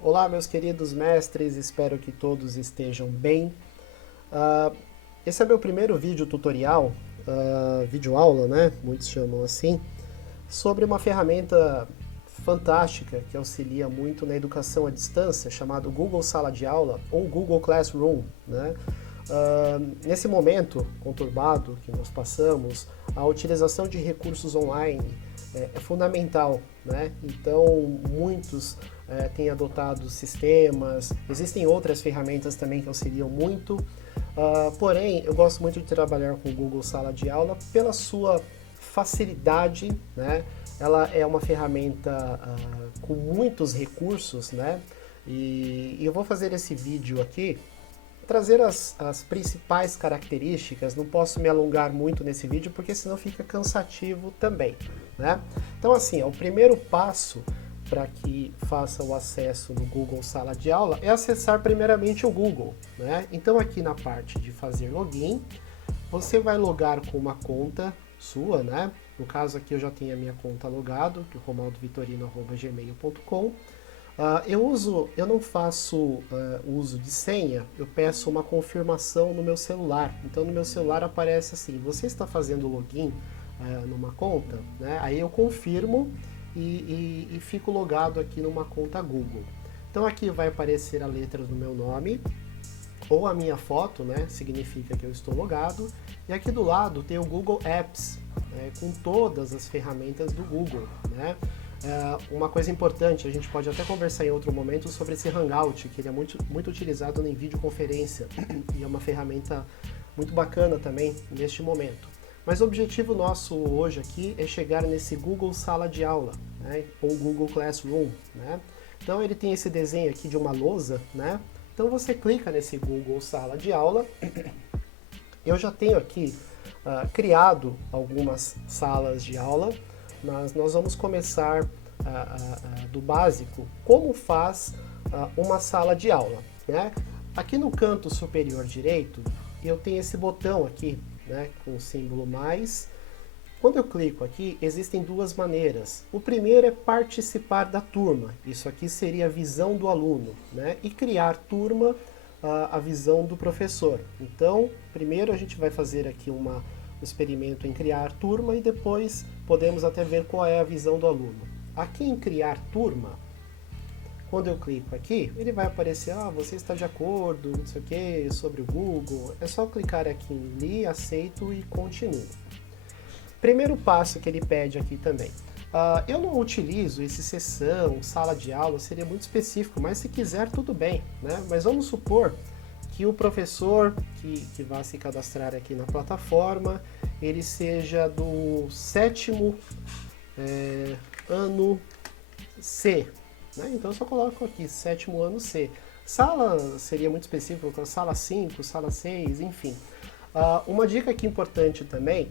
Olá, meus queridos mestres, espero que todos estejam bem. Esse é meu primeiro vídeo tutorial, vídeo aula, né? Muitos chamam assim, sobre uma ferramenta fantástica que auxilia muito na educação à distância, chamado Google Sala de Aula ou Google Classroom, né? Nesse momento conturbado que nós passamos, a utilização de recursos online é fundamental, né? Então, muitos têm adotado sistemas, existem outras ferramentas também que auxiliam muito, porém, eu gosto muito de trabalhar com o Google Sala de Aula pela sua facilidade, né? Ela é uma ferramenta com muitos recursos, né? E eu vou fazer esse vídeo aqui trazer as principais características. Não posso me alongar muito nesse vídeo porque senão fica cansativo também, né? Então assim, o primeiro passo para que faça o acesso no Google Sala de Aula é acessar primeiramente o Google, né? Então aqui na parte de fazer login, você vai logar com uma conta sua, né? No caso aqui eu já tenho a minha conta logado, que é romaldovitorino@gmail.com. Eu não faço uso de senha, eu peço uma confirmação no meu celular. Então no meu celular aparece assim, você está fazendo login numa conta, né? Aí eu confirmo e fico logado aqui numa conta Google. Então aqui vai aparecer a letra do meu nome, ou a minha foto, né? Significa que eu estou logado. E aqui do lado tem o Google Apps, né? Com todas as ferramentas do Google, né? Uma coisa importante, a gente pode até conversar em outro momento sobre esse Hangout, que ele é muito utilizado em videoconferência e é uma ferramenta muito bacana também neste momento. Mas o objetivo nosso hoje aqui é chegar nesse Google Sala de Aula, né, ou Google Classroom, né? Então ele tem esse desenho aqui de uma lousa, né? Então você clica nesse Google Sala de Aula. Eu já tenho aqui criado algumas salas de aula, mas nós vamos começar do básico, como faz uma sala de aula, né? Aqui no canto superior direito, eu tenho esse botão aqui, né, com o símbolo mais. Quando eu clico aqui, existem duas maneiras. O primeiro é participar da turma, isso aqui seria a visão do aluno, né? E criar turma, a visão do professor. Então, primeiro a gente vai fazer aqui um experimento em criar turma e depois podemos até ver qual é a visão do aluno. Aqui em criar turma, quando eu clico aqui, ele vai aparecer, você está de acordo, não sei o que, sobre o Google. É só clicar aqui em li, aceito e continuo. Primeiro passo que ele pede aqui também. Eu não utilizo esse sessão, sala de aula, seria muito específico, mas se quiser tudo bem, né? Mas vamos supor que o professor que vai se cadastrar aqui na plataforma, ele seja do sétimo ano C, né? Então eu só coloco aqui, sétimo ano C. Sala seria muito específico, sala 5, sala 6, enfim. Uma dica aqui importante também,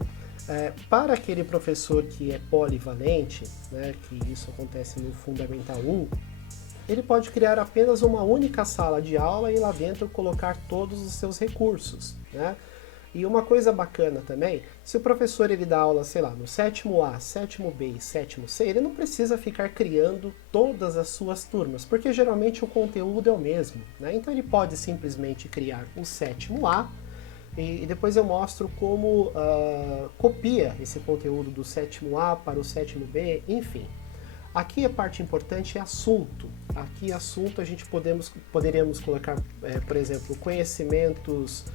para aquele professor que é polivalente, né, que isso acontece no Fundamental 1, ele pode criar apenas uma única sala de aula e lá dentro colocar todos os seus recursos, né? E uma coisa bacana também, se o professor ele dá aula, sei lá, no sétimo A, sétimo B e sétimo C, ele não precisa ficar criando todas as suas turmas, porque geralmente o conteúdo é o mesmo, né? Então ele pode simplesmente criar o sétimo A e depois eu mostro como copia esse conteúdo do sétimo A para o sétimo B, enfim. Aqui a parte importante é assunto. Aqui assunto a gente poderíamos colocar, por exemplo, conhecimentos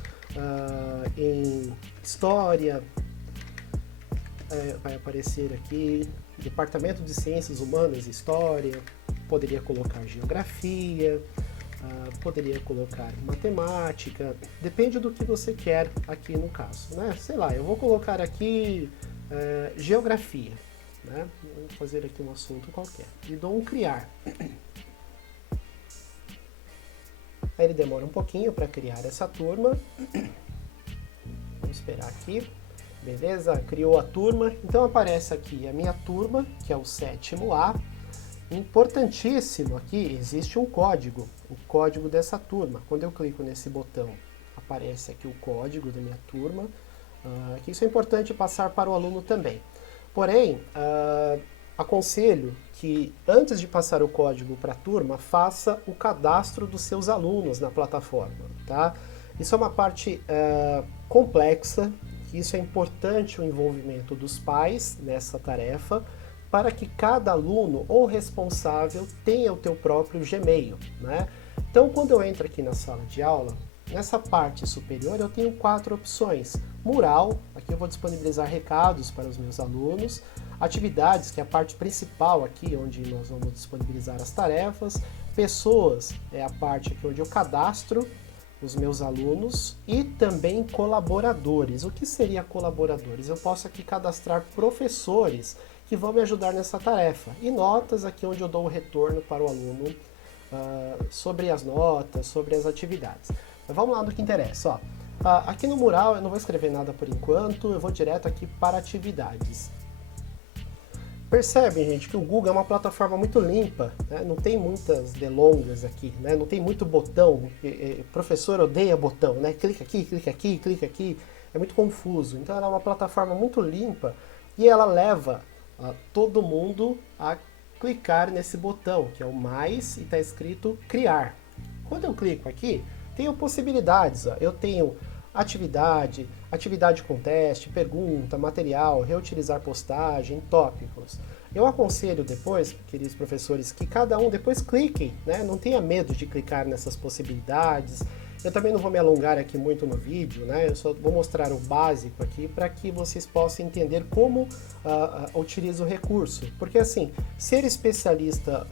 em história, vai aparecer aqui, Departamento de Ciências Humanas e História, poderia colocar geografia, poderia colocar matemática, depende do que você quer aqui no caso, né? Sei lá, eu vou colocar aqui geografia, né? Vou fazer aqui um assunto qualquer e dou um criar. Aí ele demora um pouquinho para criar essa turma. Vamos esperar aqui. Beleza? Criou a turma. Então aparece aqui a minha turma, que é o sétimo A. Importantíssimo aqui, existe um código, o código dessa turma. Quando eu clico nesse botão, aparece aqui o código da minha turma. Que isso é importante passar para o aluno também. Porém, aconselho que antes de passar o código para a turma, faça o cadastro dos seus alunos na plataforma, tá? Isso é uma parte complexa, que isso é importante o envolvimento dos pais nessa tarefa, para que cada aluno ou responsável tenha o teu próprio Gmail, né? Então, quando eu entro aqui na sala de aula, nessa parte superior eu tenho 4 opções. Mural, aqui eu vou disponibilizar recados para os meus alunos. Atividades, que é a parte principal aqui, onde nós vamos disponibilizar as tarefas. Pessoas, é a parte aqui onde eu cadastro os meus alunos. E também colaboradores. O que seria colaboradores? Eu posso aqui cadastrar professores que vão me ajudar nessa tarefa. E notas, aqui onde eu dou o retorno para o aluno sobre as notas, sobre as atividades. Mas vamos lá no que interessa. Ó. Aqui no mural eu não vou escrever nada por enquanto, eu vou direto aqui para atividades. Percebem, gente, que o Google é uma plataforma muito limpa, né? Não tem muitas delongas aqui, né? Não tem muito botão, professor odeia botão, né? Clica aqui, clica aqui, clica aqui, é muito confuso. Então ela é uma plataforma muito limpa e ela leva todo mundo a clicar nesse botão, que é o mais, e está escrito criar. Quando eu clico aqui, tenho possibilidades, ó. Eu tenho atividade, atividade com teste, pergunta, material, reutilizar postagem, tópicos. Eu aconselho depois, queridos professores, que cada um depois cliquem, né? Não tenha medo de clicar nessas possibilidades. Eu também não vou me alongar aqui muito no vídeo, né? Eu só vou mostrar o básico aqui para que vocês possam entender como utiliza o recurso. Porque assim, ser especialista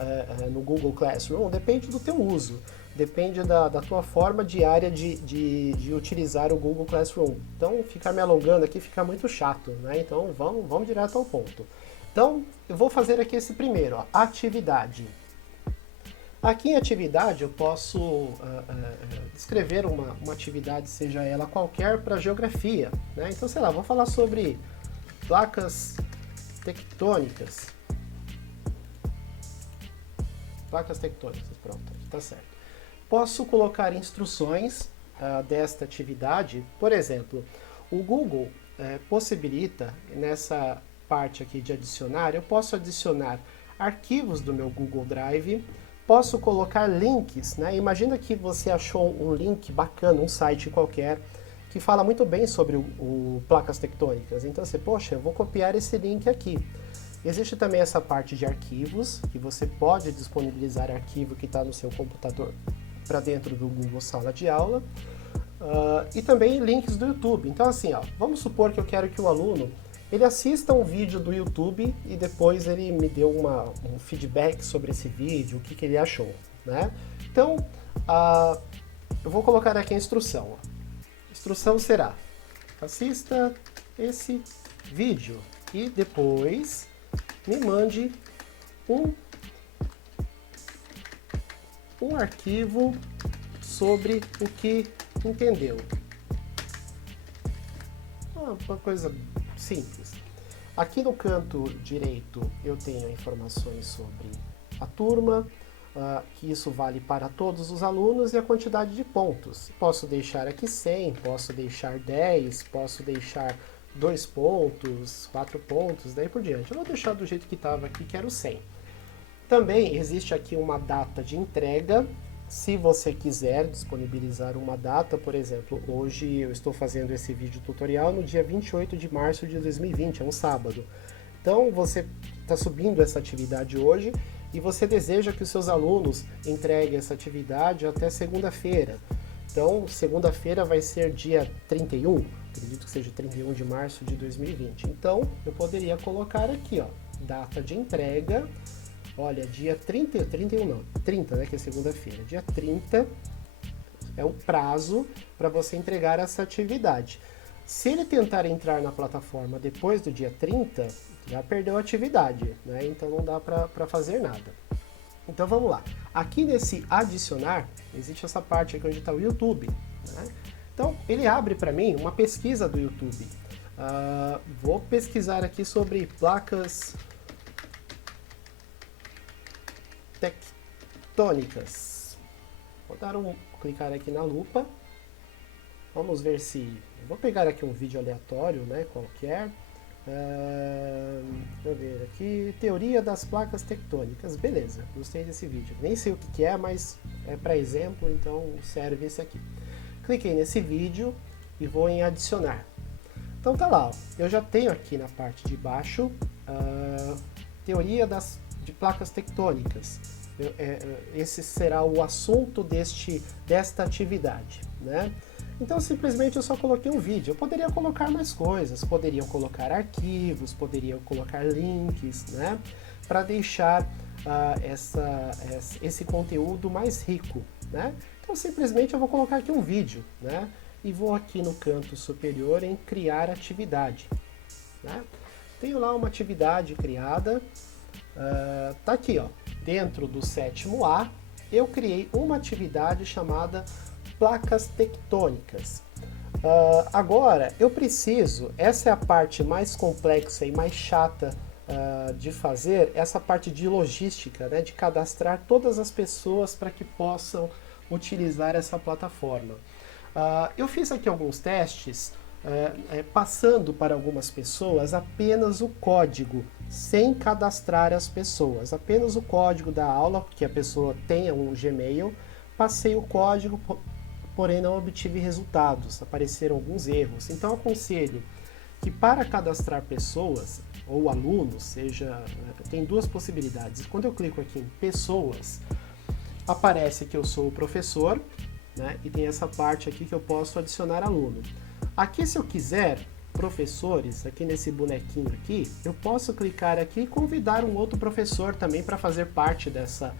no Google Classroom depende do teu uso. Depende da tua forma diária de utilizar o Google Classroom. Então, ficar me alongando aqui fica muito chato, né? Então, vamos direto ao ponto. Então, eu vou fazer aqui esse primeiro, ó, atividade. Aqui em atividade eu posso descrever uma atividade, seja ela qualquer, para geografia, né? Então, sei lá, vou falar sobre placas tectônicas. Placas tectônicas, pronto, aqui tá certo. Posso colocar instruções desta atividade. Por exemplo, o Google possibilita, nessa parte aqui de adicionar, eu posso adicionar arquivos do meu Google Drive, posso colocar links, né? Imagina que você achou um link bacana, um site qualquer, que fala muito bem sobre o placas tectônicas. Então você, poxa, eu vou copiar esse link aqui. Existe também essa parte de arquivos, que você pode disponibilizar arquivo que está no seu computador para dentro do Google Sala de Aula, e também links do YouTube. Então assim, ó, vamos supor que eu quero que o aluno ele assista um vídeo do YouTube e depois ele me dê um feedback sobre esse vídeo, o que ele achou, né? Então, eu vou colocar aqui a instrução. Ó. A instrução será: assista esse vídeo e depois me mande um arquivo sobre o que entendeu. Uma coisa simples. Aqui no canto direito eu tenho informações sobre a turma, que isso vale para todos os alunos, e a quantidade de pontos. Posso deixar aqui 100, posso deixar 10, posso deixar 2 pontos, 4 pontos, daí por diante. Eu vou deixar do jeito que estava aqui, que era o 100. Também existe aqui uma data de entrega. Se você quiser disponibilizar uma data, por exemplo, hoje eu estou fazendo esse vídeo tutorial no dia 28 de março de 2020, é um sábado. Então você está subindo essa atividade hoje e você deseja que os seus alunos entreguem essa atividade até segunda-feira. Então, segunda-feira vai ser dia 31, acredito que seja 31 de março de 2020. Então, eu poderia colocar aqui, ó, data de entrega. Olha, dia 30, 31 não, 30, né, que é segunda-feira. Dia 30 é o prazo para você entregar essa atividade. Se ele tentar entrar na plataforma depois do dia 30, já perdeu a atividade, né? Então não dá para fazer nada. Então vamos lá. Aqui nesse adicionar, existe essa parte aqui onde está o YouTube, né? Então ele abre para mim uma pesquisa do YouTube. Vou pesquisar aqui sobre placas tectônicas. Vou clicar aqui na lupa. Vamos ver se... Vou pegar aqui um vídeo aleatório, né, qualquer. Deixa eu ver aqui, teoria das placas tectônicas, beleza, gostei desse vídeo, nem sei o que é, mas é para exemplo, então serve esse aqui. Cliquei nesse vídeo e vou em adicionar. Então tá lá, ó. Eu já tenho aqui na parte de baixo teoria de placas tectônicas. Esse será o assunto desta atividade, né? Então simplesmente eu só coloquei um vídeo. Eu poderia colocar mais coisas, poderia colocar arquivos, poderia colocar links, né? Para deixar esse conteúdo mais rico, né? Então simplesmente eu vou colocar aqui um vídeo, né? E vou aqui no canto superior em criar atividade, né? Tenho lá uma atividade criada, tá aqui, ó, dentro do 7º A, eu criei uma atividade chamada placas tectônicas. Agora, eu preciso, essa é a parte mais complexa e mais chata de fazer, essa parte de logística, né, de cadastrar todas as pessoas para que possam utilizar essa plataforma. Eu fiz aqui alguns testes, passando para algumas pessoas apenas o código, sem cadastrar as pessoas, apenas o código da aula, que a pessoa tenha um Gmail, passei o código, porém não obtive resultados, apareceram alguns erros. Então aconselho que para cadastrar pessoas ou alunos, tem duas possibilidades. Quando eu clico aqui em pessoas, aparece que eu sou o professor, né, e tem essa parte aqui que eu posso adicionar aluno. Aqui, se eu quiser professores, aqui nesse bonequinho aqui, eu posso clicar aqui e convidar um outro professor também para fazer parte dessa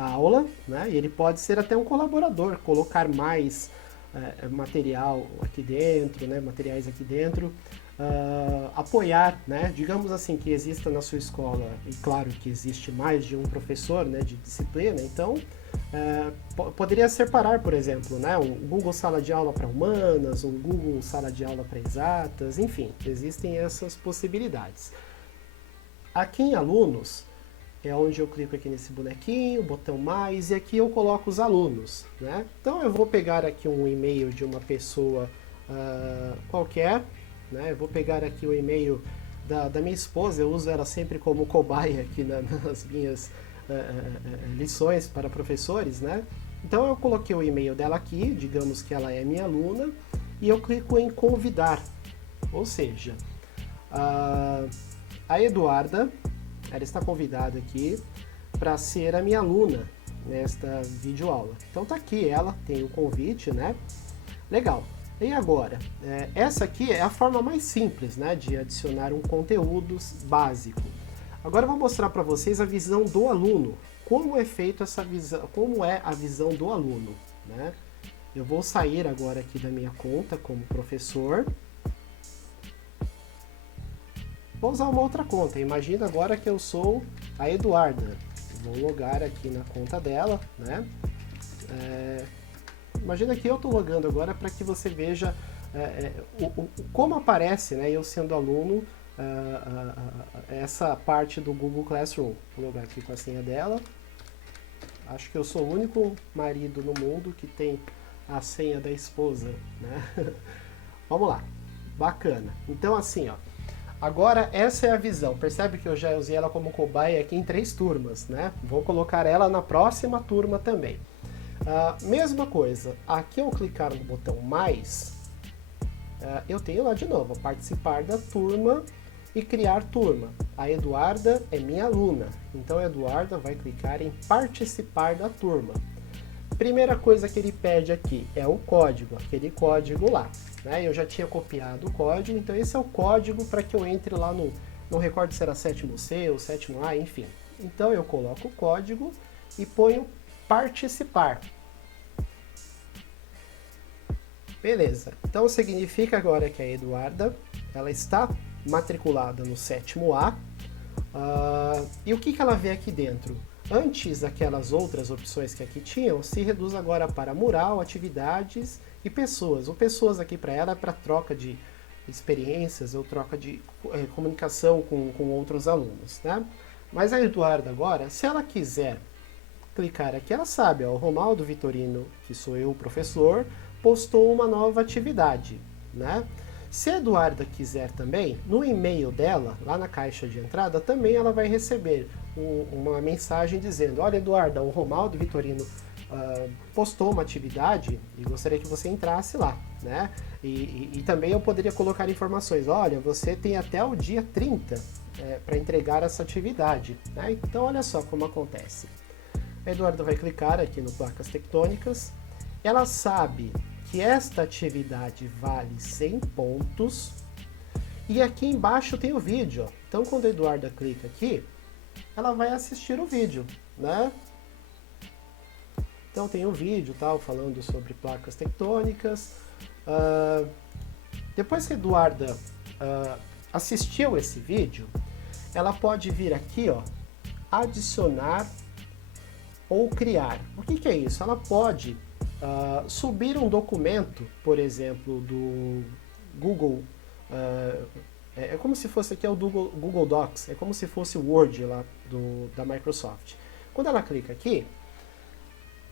aula, né? E ele pode ser até um colaborador, colocar mais material aqui dentro, né? Materiais aqui dentro, apoiar, né? Digamos assim que exista na sua escola, e claro que existe mais de um professor, né, de disciplina, então poderia separar, por exemplo, né, um Google Sala de Aula para Humanas, um Google Sala de Aula para Exatas, enfim, existem essas possibilidades. Aqui em Alunos, é onde eu clico aqui nesse bonequinho, botão mais, e aqui eu coloco os alunos, né? Então eu vou pegar aqui um e-mail de uma pessoa qualquer, né? Eu vou pegar aqui o e-mail da minha esposa, eu uso ela sempre como cobaia aqui nas minhas lições para professores, né? Então eu coloquei o e-mail dela aqui, digamos que ela é minha aluna, e eu clico em convidar, ou seja, a Eduarda, ela está convidada aqui para ser a minha aluna nesta videoaula. Então tá aqui, ela tem o convite, né? Legal. E agora, essa aqui é a forma mais simples, né, de adicionar um conteúdo básico. Agora eu vou mostrar para vocês a visão do aluno. Como é feito essa visão, como é a visão do aluno, né? Eu vou sair agora aqui da minha conta como professor. Vou usar uma outra conta. Imagina agora que eu sou a Eduarda. Vou logar aqui na conta dela, né? Imagina que eu estou logando agora para que você veja como aparece, né, eu sendo aluno, essa parte do Google Classroom. Vou logar aqui com a senha dela. Acho que eu sou o único marido no mundo que tem a senha da esposa, né? Vamos lá. Bacana. Então assim, ó. Agora essa é a visão. Percebe que eu já usei ela como cobaia aqui em 3 turmas, né? Vou colocar ela na próxima turma também. Mesma coisa, aqui ao clicar no botão mais, eu tenho lá de novo, participar da turma e criar turma. A Eduarda é minha aluna, então a Eduarda vai clicar em participar da turma. Primeira coisa que ele pede aqui é o código, aquele código lá, né? Eu já tinha copiado o código, então esse é o código para que eu entre lá não recordo se era 7º C ou 7º A, enfim. Então eu coloco o código e ponho participar. Beleza, então significa agora que a Eduarda, ela está matriculada no 7º A, e o que ela vê aqui dentro? Antes, aquelas outras opções que aqui tinham, se reduz agora para mural, atividades e pessoas. O pessoas aqui para ela é para troca de experiências ou troca de comunicação com outros alunos, né? Mas a Eduarda agora, se ela quiser clicar aqui, ela sabe, ó, o Romaldo Vitorino, que sou eu, o professor, postou uma nova atividade, né? Se a Eduarda quiser também, no e-mail dela, lá na caixa de entrada, também ela vai receber uma mensagem dizendo: olha, Eduarda, o Romaldo Vitorino postou uma atividade e gostaria que você entrasse lá, né? E também eu poderia colocar informações: olha, você tem até o dia 30 para entregar essa atividade, né? Então, olha só como acontece. A Eduarda vai clicar aqui no Placas Tectônicas, ela sabe que esta atividade vale 100 pontos e aqui embaixo tem o vídeo. Ó. Então, quando a Eduarda clica aqui, ela vai assistir o vídeo, né? Então tem um vídeo tal, falando sobre placas tectônicas. Depois que a Eduarda assistiu esse vídeo, ela pode vir aqui, ó, adicionar ou criar. O que é isso? Ela pode subir um documento, por exemplo, do Google. É como se fosse aqui o Google Docs, é como se fosse o Word lá da Microsoft. Quando ela clica aqui,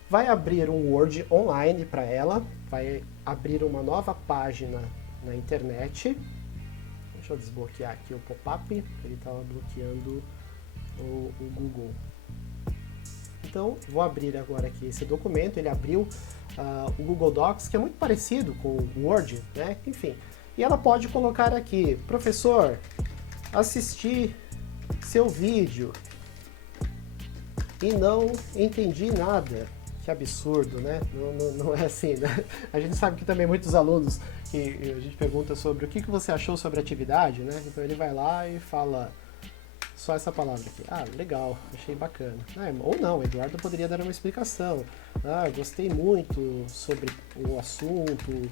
vai abrir um Word online para ela, vai abrir uma nova página na internet. Deixa eu desbloquear aqui o pop-up, ele estava bloqueando o Google. Então, vou abrir agora aqui esse documento, ele abriu o Google Docs, que é muito parecido com o Word, né? Enfim, e ela pode colocar aqui: professor, assisti seu vídeo e não entendi nada. Que absurdo, né? Não é assim, né? A gente sabe que também muitos alunos, que a gente pergunta sobre o que você achou sobre a atividade, né? Então ele vai lá e fala só essa palavra aqui. Ah, legal, achei bacana. Ou não, o Eduardo poderia dar uma explicação. Gostei muito sobre o assunto,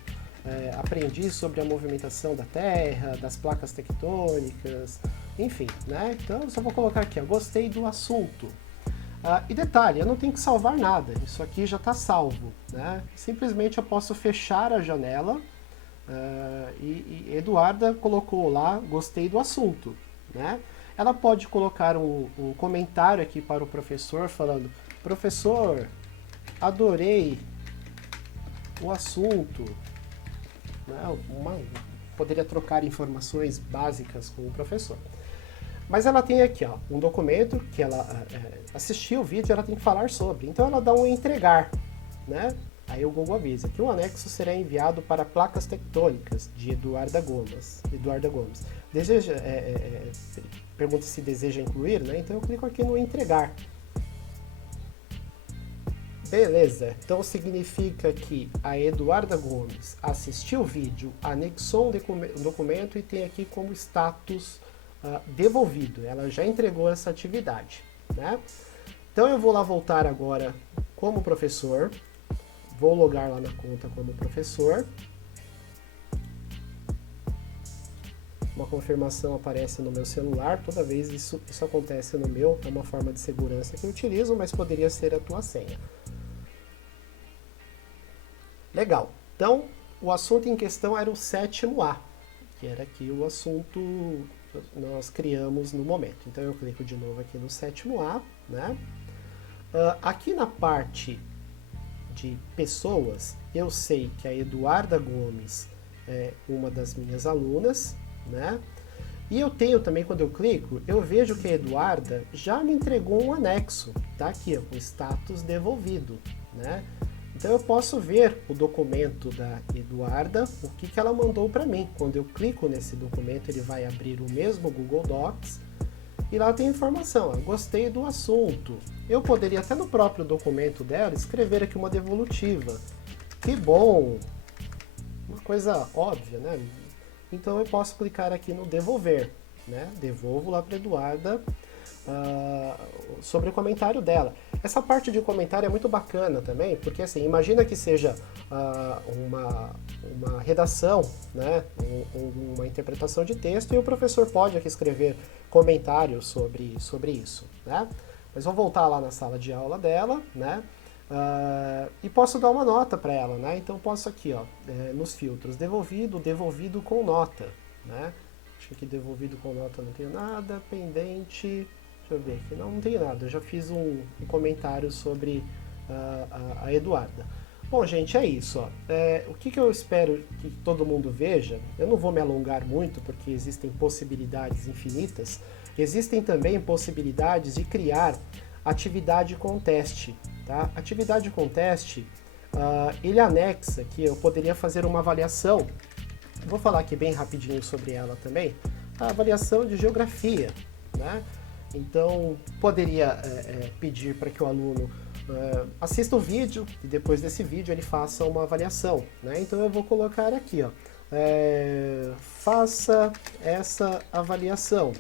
aprendi sobre a movimentação da Terra, das placas tectônicas, enfim, né? Então eu só vou colocar aqui, ó, gostei do assunto. E detalhe, eu não tenho que salvar nada, isso aqui já está salvo, né? Simplesmente eu posso fechar a janela e Eduarda colocou lá, gostei do assunto, né? Ela pode colocar um comentário aqui para o professor falando: professor, adorei o assunto, né? Poderia trocar informações básicas com o professor. Mas ela tem aqui, ó, um documento que ela assistiu o vídeo, ela tem que falar sobre. Então ela dá um entregar, né? Aí o Google avisa que o anexo será enviado para placas tectônicas de Eduarda Gomes. Pergunta se deseja incluir, né? Então eu clico aqui no entregar. Beleza, então significa que a Eduarda Gomes assistiu o vídeo, anexou um documento e tem aqui como status devolvido, ela já entregou essa atividade, né? Então eu vou lá voltar agora como professor, vou logar lá na conta como professor, uma confirmação aparece no meu celular, toda vez isso acontece no meu, é uma forma de segurança que eu utilizo, mas poderia ser a tua senha. Legal, então o assunto em questão era o 7º A, que era aqui o assunto nós criamos no momento. Então eu clico de novo aqui no 7º A, né? Aqui na parte de pessoas, eu sei que a Eduarda Gomes é uma das minhas alunas, né? E eu tenho também, quando eu clico, eu vejo que a Eduarda já me entregou um anexo, tá aqui, ó, com status devolvido, né? Então eu posso ver o documento da Eduarda, o que ela mandou para mim. Quando eu clico nesse documento, ele vai abrir o mesmo Google Docs e lá tem informação. Ó, gostei do assunto. Eu poderia até no próprio documento dela escrever aqui uma devolutiva. Que bom! Uma coisa óbvia, né? Então eu posso clicar aqui no devolver, né? Devolvo lá para Eduarda sobre o comentário dela. Essa parte de comentário é muito bacana também, porque assim, imagina que seja uma redação, né, uma interpretação de texto, e o professor pode aqui escrever comentários sobre isso, né? Mas vou voltar lá na sala de aula dela, né? E posso dar uma nota para ela, né? Então posso aqui, ó, nos filtros, devolvido com nota, né? Acho que devolvido com nota não tem nada, pendente. Deixa eu ver aqui, não tem nada, eu já fiz um comentário sobre a Eduarda. Bom, gente, é isso. Ó. O que eu espero que todo mundo veja, eu não vou me alongar muito, porque existem possibilidades infinitas, existem também possibilidades de criar atividade com teste. Tá? Atividade com teste, ele anexa que eu poderia fazer uma avaliação, vou falar aqui bem rapidinho sobre ela também, a avaliação de geografia. Né? Então, poderia pedir para que o aluno assista o vídeo e depois desse vídeo ele faça uma avaliação. Né? Então eu vou colocar aqui, ó, faça essa avaliação.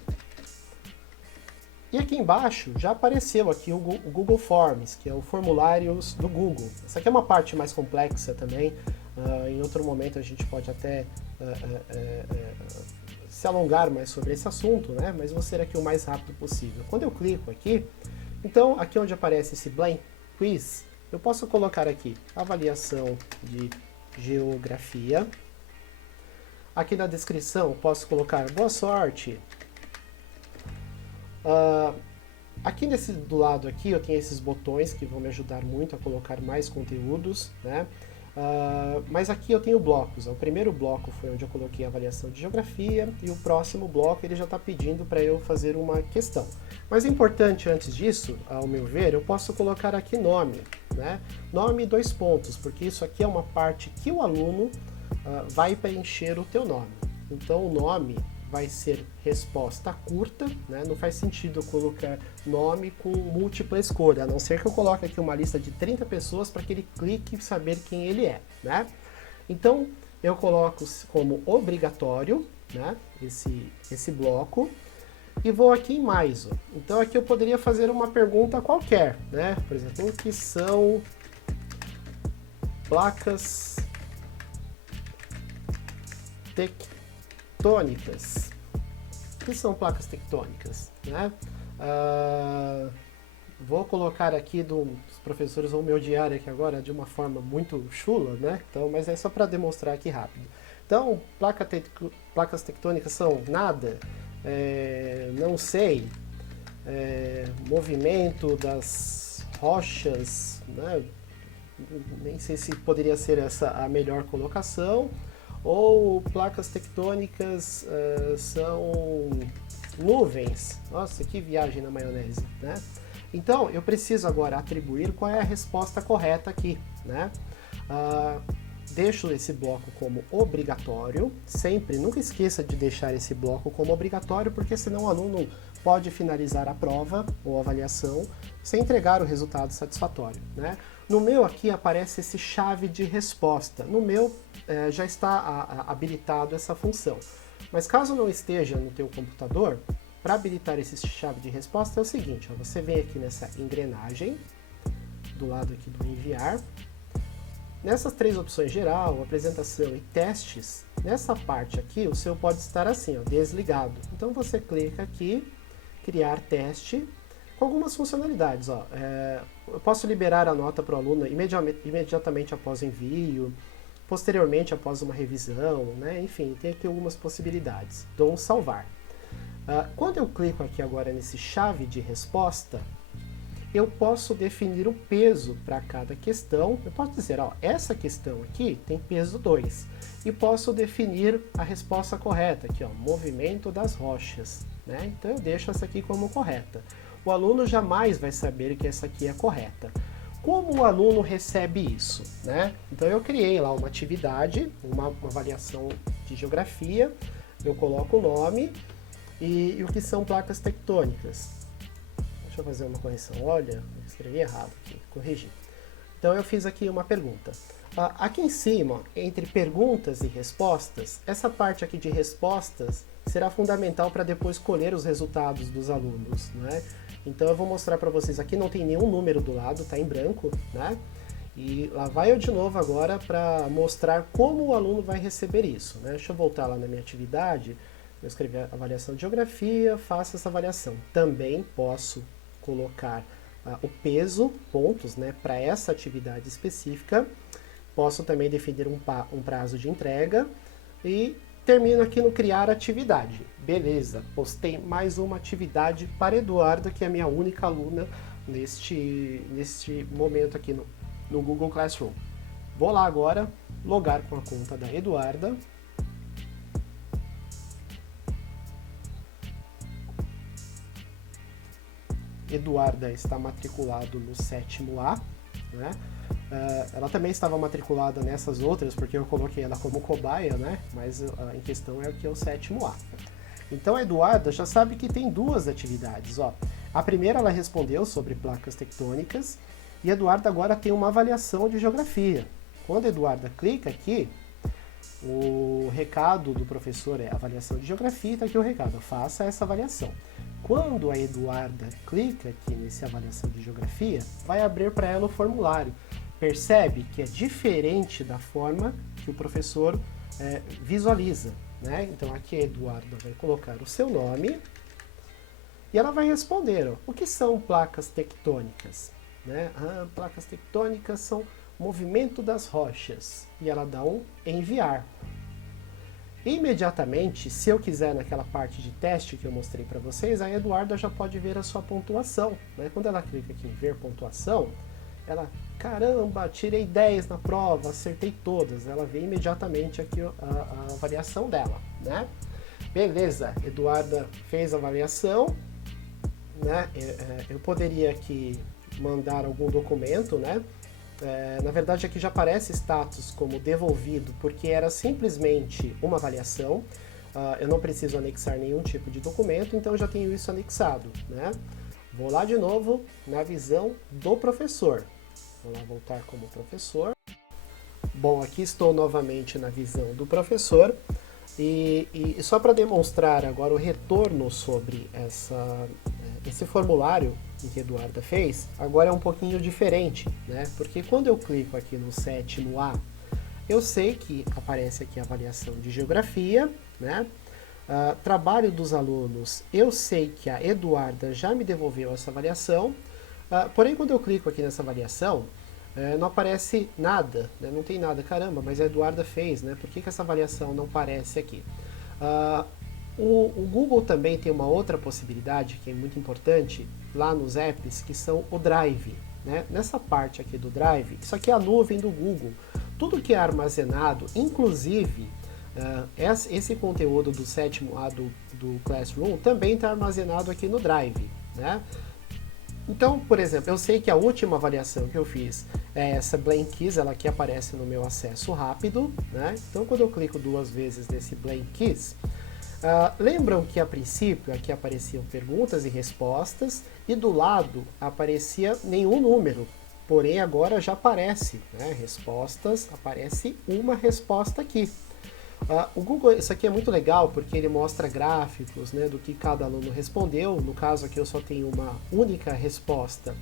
E aqui embaixo já apareceu aqui o Google Forms, que é o formulários do Google. Essa aqui é uma parte mais complexa também. Em outro momento a gente pode até se alongar mais sobre esse assunto, né? Mas vou ser aqui o mais rápido possível. Quando eu clico aqui, então aqui onde aparece esse Blank Quiz, eu posso colocar aqui avaliação de geografia. Aqui na descrição posso colocar boa sorte. Aqui do lado aqui eu tenho esses botões que vão me ajudar muito a colocar mais conteúdos, né? Mas aqui eu tenho blocos. O primeiro bloco foi onde eu coloquei a avaliação de geografia e o próximo bloco ele já está pedindo para eu fazer uma questão. Mas é importante antes disso, ao meu ver, eu posso colocar aqui nome, né? Nome 2 pontos, porque isso aqui é uma parte que o aluno vai preencher o teu nome. Então o nome vai ser resposta curta, né? Não faz sentido eu colocar nome com múltipla escolha, a não ser que eu coloque aqui uma lista de 30 pessoas para que ele clique e saber quem ele é, né? Então, eu coloco como obrigatório, né? Esse bloco, e vou aqui em mais. Ó. Então, aqui eu poderia fazer uma pergunta qualquer, né? Por exemplo, o que são placas tectônicas? O que são placas tectônicas? Né? Vou colocar aqui, os professores vão me odiar aqui agora de uma forma muito chula, né? Então, mas é só para demonstrar aqui rápido. Então, placas tectônicas são nada, não sei, movimento das rochas, né? Nem sei se poderia ser essa a melhor colocação. Ou placas tectônicas são nuvens. Nossa, que viagem na maionese, né? Então, eu preciso agora atribuir qual é a resposta correta aqui, né? Deixo esse bloco como obrigatório. Sempre, nunca esqueça de deixar esse bloco como obrigatório, porque senão o aluno pode finalizar a prova ou avaliação sem entregar o resultado satisfatório, né? No meu aqui aparece esse chave de resposta. No meu já está habilitado essa função. Mas caso não esteja no teu computador, para habilitar esse chave de resposta é o seguinte, ó, você vem aqui nessa engrenagem, do lado aqui do enviar. Nessas 3 opções, geral, apresentação e testes, nessa parte aqui o seu pode estar assim, ó, desligado. Então você clica aqui, criar teste, com algumas funcionalidades. Ó. Eu posso liberar a nota para o aluno imediatamente após o envio, posteriormente após uma revisão, né? Enfim, tem aqui algumas possibilidades. Dou um salvar. Quando eu clico aqui agora nesse chave de resposta, eu posso definir o peso para cada questão. Eu posso dizer, ó, essa questão aqui tem peso 2. E posso definir a resposta correta, aqui, ó, movimento das rochas. Né? Então eu deixo essa aqui como correta. O aluno jamais vai saber que essa aqui é correta. Como o aluno recebe isso? Né? Então eu criei lá uma atividade, uma avaliação de geografia, eu coloco o nome e o que são placas tectônicas. Deixa eu fazer uma correção. Olha, eu escrevi errado aqui, corrigi. Então eu fiz aqui uma pergunta. Aqui em cima, entre perguntas e respostas, essa parte aqui de respostas será fundamental para depois colher os resultados dos alunos, né? Então eu vou mostrar para vocês aqui, não tem nenhum número do lado, está em branco, né? E lá vai eu de novo agora para mostrar como o aluno vai receber isso, né? Deixa eu voltar lá na minha atividade, eu escrevi a avaliação de geografia, faço essa avaliação. Também posso colocar o peso, pontos, né, para essa atividade específica. Posso também definir um prazo de entrega e termino aqui no criar atividade. Beleza, postei mais uma atividade para Eduarda, que é a minha única aluna neste momento aqui no Google Classroom. Vou lá agora, logar com a conta da Eduarda. Eduarda está matriculado no 7º A, né? Ela também estava matriculada nessas outras, porque eu coloquei ela como cobaia, né? Mas em questão é que é o 7º A. Então a Eduarda já sabe que tem duas atividades, ó. A primeira ela respondeu sobre placas tectônicas, e a Eduarda agora tem uma avaliação de geografia. Quando a Eduarda clica aqui, o recado do professor é avaliação de geografia, está aqui o recado, faça essa avaliação. Quando a Eduarda clica aqui nesse avaliação de geografia, vai abrir para ela o formulário. Percebe que é diferente da forma que o professor visualiza, né? Então aqui a Eduarda vai colocar o seu nome e ela vai responder, ó, o que são placas tectônicas? Né? Placas tectônicas são movimento das rochas. E ela dá um enviar. Imediatamente, se eu quiser naquela parte de teste que eu mostrei para vocês, a Eduarda já pode ver a sua pontuação. Né? Quando ela clica aqui em ver pontuação, ela, caramba, tirei 10 na prova, acertei todas. Ela vê imediatamente aqui a avaliação dela. Né? Beleza, Eduarda fez a avaliação. Né? Eu poderia aqui mandar algum documento, né? Na verdade aqui já aparece status como devolvido, porque era simplesmente uma avaliação, eu não preciso anexar nenhum tipo de documento, então eu já tenho isso anexado, né? Vou lá de novo na visão do professor, vou lá voltar como professor. Bom, aqui estou novamente na visão do professor, e só para demonstrar agora o retorno sobre esse formulário que a Eduarda fez, agora é um pouquinho diferente, né? Porque quando eu clico aqui no 7º A, eu sei que aparece aqui a avaliação de geografia, né? Trabalho dos alunos, eu sei que a Eduarda já me devolveu essa avaliação, porém quando eu clico aqui nessa avaliação, não aparece nada, né? Não tem nada, caramba, mas a Eduarda fez, né? Por que essa avaliação não aparece aqui? O Google também tem uma outra possibilidade que é muito importante lá nos apps, que são o Drive. Né? Nessa parte aqui do Drive, isso aqui é a nuvem do Google. Tudo que é armazenado, inclusive esse conteúdo do 7º A do Classroom, também está armazenado aqui no Drive. Né? Então, por exemplo, eu sei que a última avaliação que eu fiz é essa Blank Quiz, ela aqui aparece no meu acesso rápido. Né? Então, quando eu clico 2 vezes nesse Blank Quiz, lembram que a princípio aqui apareciam perguntas e respostas e do lado aparecia nenhum número, porém agora já aparece, né, respostas, aparece uma resposta aqui. O Google, isso aqui é muito legal porque ele mostra gráficos, né, do que cada aluno respondeu. No caso aqui eu só tenho uma única resposta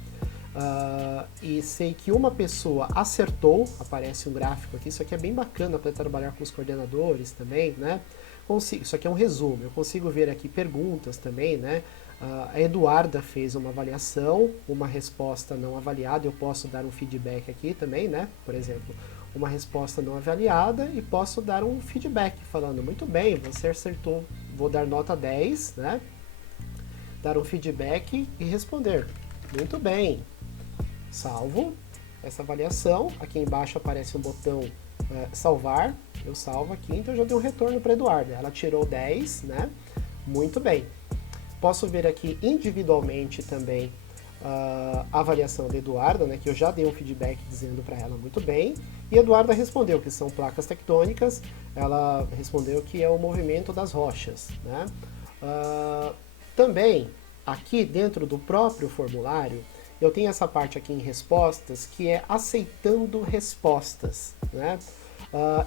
e sei que uma pessoa acertou, aparece um gráfico aqui. Isso aqui é bem bacana para trabalhar com os coordenadores também, né? Isso aqui é um resumo, eu consigo ver aqui perguntas também, né? A Eduarda fez uma avaliação, uma resposta não avaliada, eu posso dar um feedback aqui também, né? Por exemplo, uma resposta não avaliada e posso dar um feedback falando, muito bem, você acertou, vou dar nota 10, né? Dar um feedback e responder, muito bem, salvo essa avaliação, aqui embaixo aparece um botão salvar, eu salvo aqui, então eu já dei um retorno para a Eduarda, ela tirou 10, né? Muito bem. Posso ver aqui individualmente também a avaliação da Eduarda, né, que eu já dei um feedback dizendo para ela muito bem, e a Eduarda respondeu que são placas tectônicas, ela respondeu que é o movimento das rochas. Né? Também, aqui dentro do próprio formulário, eu tenho essa parte aqui em respostas, que é aceitando respostas. Né?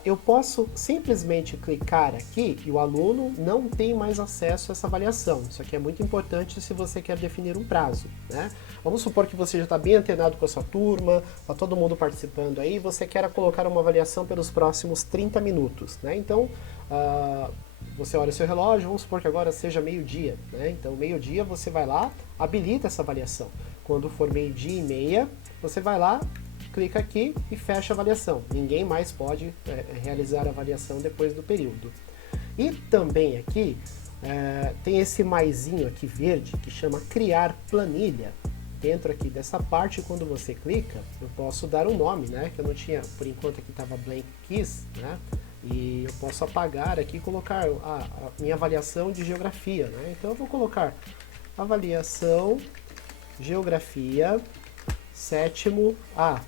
Eu posso simplesmente clicar aqui e o aluno não tem mais acesso a essa avaliação. Isso aqui é muito importante se você quer definir um prazo. Né? Vamos supor que você já está bem antenado com a sua turma, está todo mundo participando aí, e você quer colocar uma avaliação pelos próximos 30 minutos. Né? Então, você olha o seu relógio, vamos supor que agora seja meio-dia. Né? Então, meio-dia você vai lá, habilita essa avaliação. Quando for meio-dia e meia, você vai lá, clica aqui e fecha a avaliação. Ninguém mais pode realizar a avaliação depois do período. E também aqui tem esse maisinho aqui verde que chama criar planilha. dentro aqui dessa parte, quando você clica, eu posso dar um nome, né? Que eu não tinha, por enquanto aqui estava blank keys, né? E eu posso apagar aqui e colocar a minha avaliação de geografia, né? Então eu vou colocar avaliação geografia sétimo A,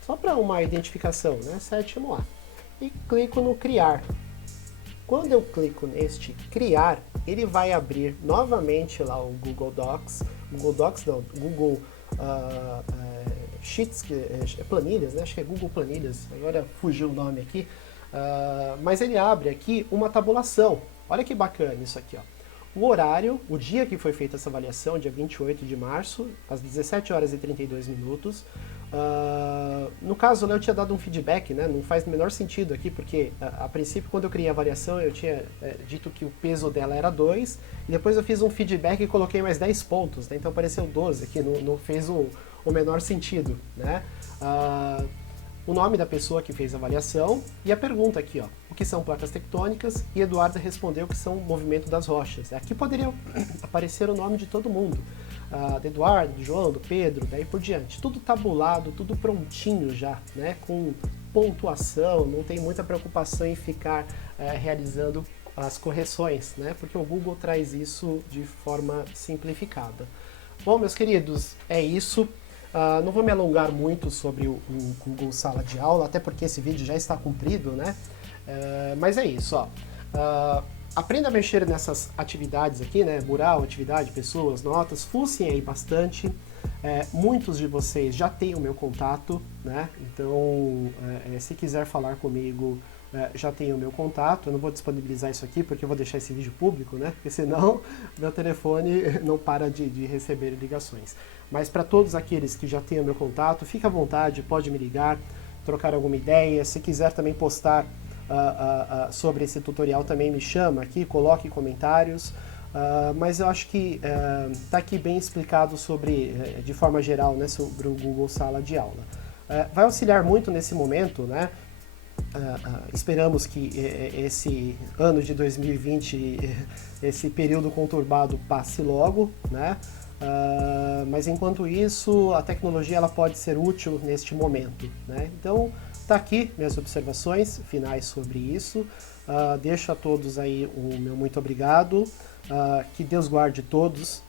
só para uma identificação, né? Sétimo A. E clico no criar. Quando eu clico neste criar, ele vai abrir novamente lá o Google Docs, não, Google Sheets, planilhas, né? Acho que é Google Planilhas, agora fugiu o nome aqui, mas ele abre aqui uma tabulação. Olha que bacana isso aqui, ó. O horário, o dia que foi feita essa avaliação, dia 28 de março, às 17 horas e 32 minutos. No caso, eu tinha dado um feedback, né? Não faz o menor sentido aqui, porque a princípio, quando eu criei a avaliação, eu tinha dito que o peso dela era 2, e depois eu fiz um feedback e coloquei mais 10 pontos, né? Então apareceu 12 aqui, não fez o menor sentido, né? O nome da pessoa que fez a avaliação e a pergunta aqui, ó, o que são placas tectônicas, e Eduardo respondeu que são movimento das rochas. Aqui poderia aparecer o nome de todo mundo, do Eduardo, do João, do Pedro, daí por diante. Tudo tabulado, tudo prontinho já, né, com pontuação, não tem muita preocupação em ficar realizando as correções, né, porque o Google traz isso de forma simplificada. Bom, meus queridos, é isso. Não vou me alongar muito sobre o Google Sala de Aula, até porque esse vídeo já está comprido, né? Mas é isso, ó. Aprenda a mexer nessas atividades aqui, né? Mural, atividade, pessoas, notas, fucem aí bastante. Muitos de vocês já têm o meu contato, né? Então, se quiser falar comigo, já tem o meu contato. Eu não vou disponibilizar isso aqui porque eu vou deixar esse vídeo público, né? Porque senão meu telefone não para de receber ligações. Mas para todos aqueles que já têm o meu contato, fica à vontade, pode me ligar, trocar alguma ideia. Se quiser também postar sobre esse tutorial, também me chama aqui, coloque comentários. Mas eu acho que está aqui bem explicado sobre, de forma geral, né, sobre o Google Sala de Aula. Vai auxiliar muito nesse momento, né? Esperamos que esse ano de 2020, esse período conturbado passe logo, né? Mas enquanto isso, a tecnologia ela pode ser útil neste momento, né? Então, tá aqui minhas observações finais sobre isso. Deixo a todos aí o meu muito obrigado. Que Deus guarde todos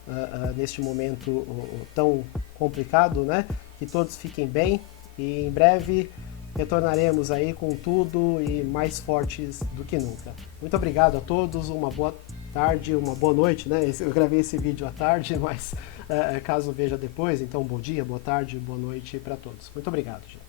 neste momento tão complicado, né? Que todos fiquem bem e em breve retornaremos aí com tudo e mais fortes do que nunca. Muito obrigado a todos, uma boa tarde, uma boa noite, né? Eu gravei esse vídeo à tarde, mas caso veja depois, então bom dia, boa tarde, boa noite para todos. Muito obrigado, gente.